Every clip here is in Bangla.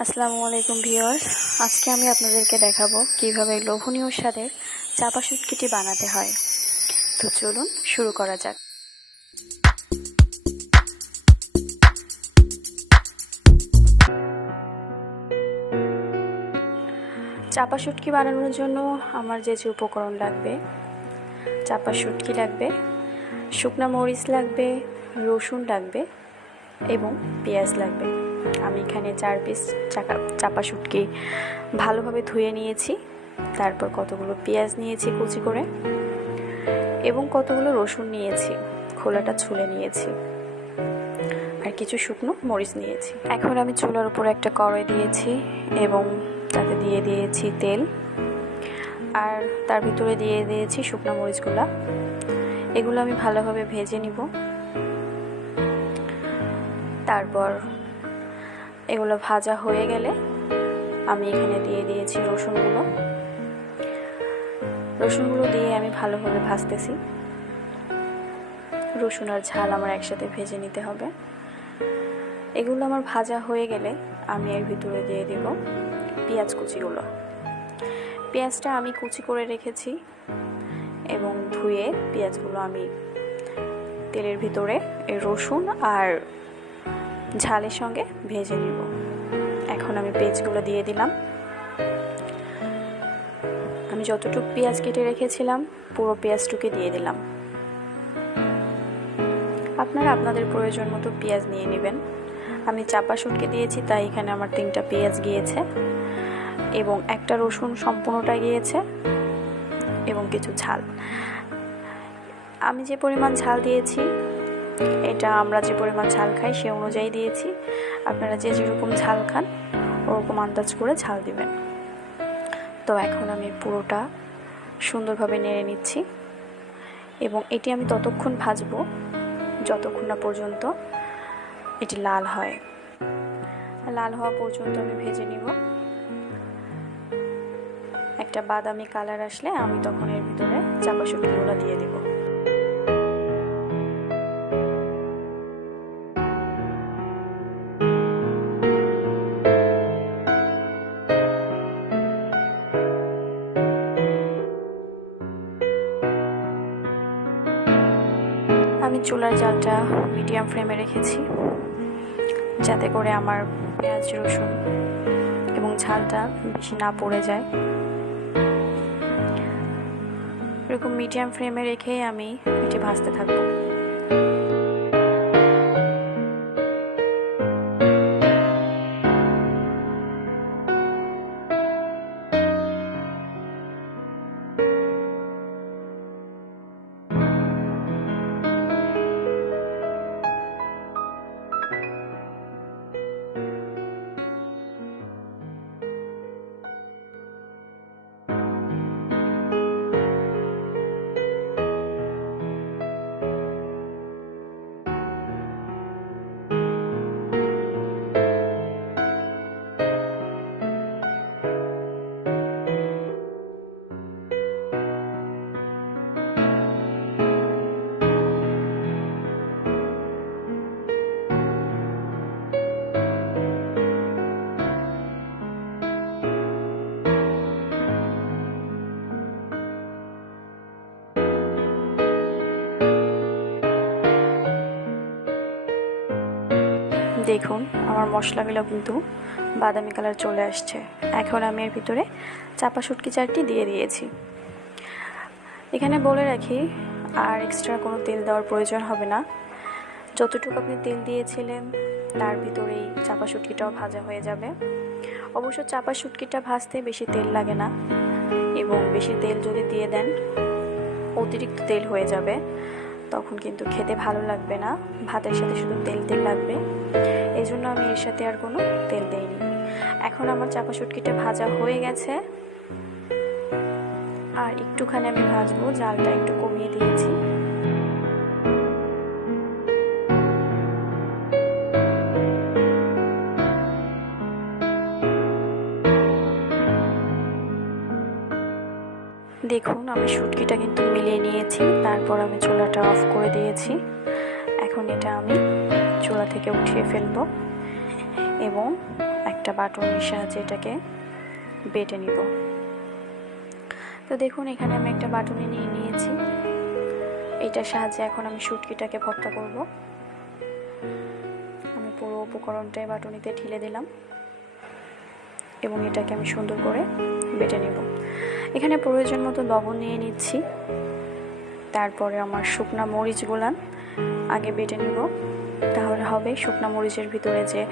আসসালামু আলাইকুম ভিউয়ার্স, আজকে আমি আপনাদেরকে দেখাবো কিভাবে লোভনীয় স্বাদের চাপা শুটকিটি বানাতে হয়। তো চলুন শুরু করা যাক। চাপা শুটকি বানানোর জন্য আমার যে উপকরণ লাগবে, চাপা শুটকি লাগবে, শুকনা মরিচ লাগবে, রসুন লাগবে এবং পেঁয়াজ লাগবে। আমি এখানে 4 পিস চাপা শুটকি ভালোভাবে ধুয়ে নিয়েছি। তারপর কতগুলো পেঁয়াজ নিয়েছি কুচি করে এবং কতগুলো রসুন নিয়েছি, খোলাটা ছুলে নিয়েছি, আর কিছু শুকনো মরিচ নিয়েছি। এখন আমি চুলার উপর একটা কড়াই দিয়েছি এবং তাতে দিয়ে দিয়েছি তেল, আর তার ভিতরে দিয়ে দিয়েছি শুকনো মরিচগুলা। এগুলো আমি ভালোভাবে ভেজে নিব। তারপর এগুলো ভাজা হয়ে গেলে আমি এখানে দিয়ে দিয়েছি রসুনগুলো দিয়ে আমি ভালোভাবে ভাজতেছি। রসুন আর ঝাল আমার একসাথে ভেজে নিতে হবে। এগুলো আমার ভাজা হয়ে গেলে আমি এর ভিতরে দিয়ে দেব পেঁয়াজ কুচিগুলো। পেঁয়াজটা আমি কুচি করে রেখেছি এবং ধুয়ে পেঁয়াজগুলো আমি তেলের ভিতরে এই রসুন আর ঝালের সঙ্গে ভেজে নিব। এখন আমি পেঁয়াজগুলো দিয়ে দিলাম। আমি যতটুকু পেঁয়াজ কেটে রেখেছিলাম পুরো পেঁয়াজটুকে দিয়ে দিলাম। আপনারা আপনাদের প্রয়োজন মতো পেঁয়াজ নিয়ে নেবেন। আমি চাপা শুটকি দিয়েছি তাই এখানে আমার 3টা পেঁয়াজ গিয়েছে এবং একটা রসুন সম্পূর্ণটা গিয়েছে এবং কিছু ঝাল। আমি যে পরিমাণ ঝাল দিয়েছি এটা আমরা যে পরিমাণ ঝাল খাই সে অনুযায়ী দিয়েছি। আপনারা যে যেরকম ঝাল খান ওরকম আন্দাজ করে ঝাল দিবেন। তো এখন আমি পুরোটা সুন্দরভাবে নেড়ে নিচ্ছি এবং এটি আমি ততক্ষণ ভাজবো যতক্ষণ না পর্যন্ত এটি লাল হয়। লাল হওয়া পর্যন্ত আমি ভেজে নিব। একটা বাদামি কালার আসলে আমি তখন এর ভিতরে চাপা শুটকিগুলো দিয়ে দিব। আমি চুলার জালটা মিডিয়াম ফ্লেমে রেখেছি যাতে করে আমার পেঁয়াজ রসুন এবং ঝালটা বেশি না পড়ে যায়। এরকম মিডিয়াম ফ্লেমে রেখেই আমি এটি ভাজতে থাকবো। দেখুন আমার মশলাগুলো কিন্তু বাদামি কালার চলে আসছে। এখন আমি এর ভিতরে চাপা শুটকি 4টি দিয়ে দিয়েছি। এখানে বলে রাখি আর এক্সট্রা কোনো তেল দেওয়ার প্রয়োজন হবে না। যতটুকু আপনি তেল দিয়েছিলেন তার ভিতরেই চাপা শুটকিটাও ভাজা হয়ে যাবে। অবশ্য চাপা শুটকিটা ভাজতে বেশি তেল লাগে না এবং বেশি তেল যদি দিয়ে দেন অতিরিক্ত তেল হয়ে যাবে, তখন কিন্তু খেতে ভালো লাগবে না। ভাতের সাথে শুধু তেল তেল লাগবে। এই জন্য আমি এর সাথে আর কোনো তেল দেইনি। এখন আমার চাপা শুটকিটা ভাজা হয়ে গেছে, আর একটুখানি আমি ভাজবো, জালটা একটু কমিয়ে দিয়েছি। দেখুন আমি শুটকিটা কিন্তু মিলিয়ে নিয়েছি। তারপর আমি চুলাটা অফ করে দিয়েছি। এখন এটা আমি চুলা থেকে উঠিয়ে ফেলবো এবং একটা একটা বাটনের সাহায্যে এটাকে বেটে নিব। তো দেখুন এখানে আমি একটা বাটুনি নিয়ে নিয়েছি। এটার সাহায্যে এখন আমি শুটকিটাকে ভর্তা করব। আমি পুরো উপকরণটাই বাটুনিতে ঢেলে দিলাম এবং এটাকে আমি সুন্দর করে বেটে নেব। এখানে প্রয়োজন মতো লবণ নিয়ে নিচ্ছি। তারপরে আমার শুকনা মরিচগুলো আগে বেটে নিব, তাহলে হবে শুকনা মরিচের ভিতরে যে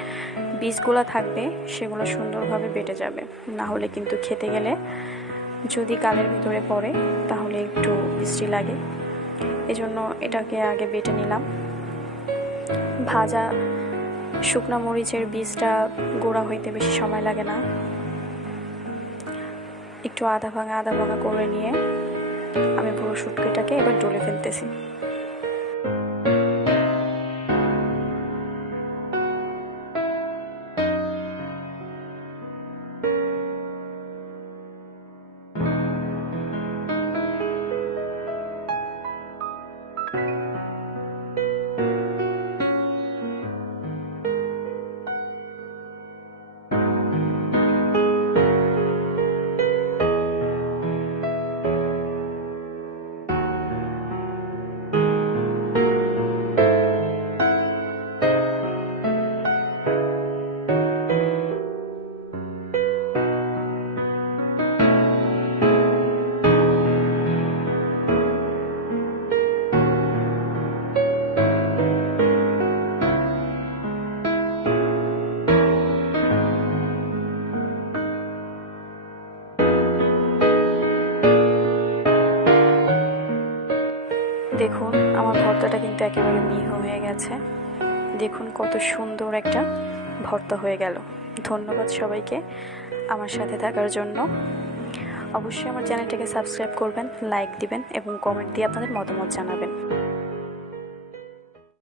বীজগুলো থাকবে সেগুলো সুন্দরভাবে বেটে যাবে। না হলে কিন্তু খেতে গেলে যদি গালের ভিতরে পড়ে তাহলে একটু বিশ্রী লাগে। এজন্য এটাকে আগে বেটে নিলাম। ভাজা শুকনা মরিচের বীজটা গুঁড়া হইতে বেশি সময় লাগে না। একটু আধা ভাঙা করে নিয়ে আমি পুরো শুটকিটাকে এবার ডলে ফেলতেছি। দেখুন আমার ভর্তাটা কিন্তু একেবারে মিহি হয়ে গেছে। দেখুন কত সুন্দর একটা ভর্তা হয়ে গেল। ধন্যবাদ সবাইকে আমার সাথে থাকার জন্য। অবশ্যই আমার চ্যানেলটাকে সাবস্ক্রাইব করবেন, লাইক দিবেন এবং কমেন্ট দিয়ে আপনাদের মতামত জানাবেন।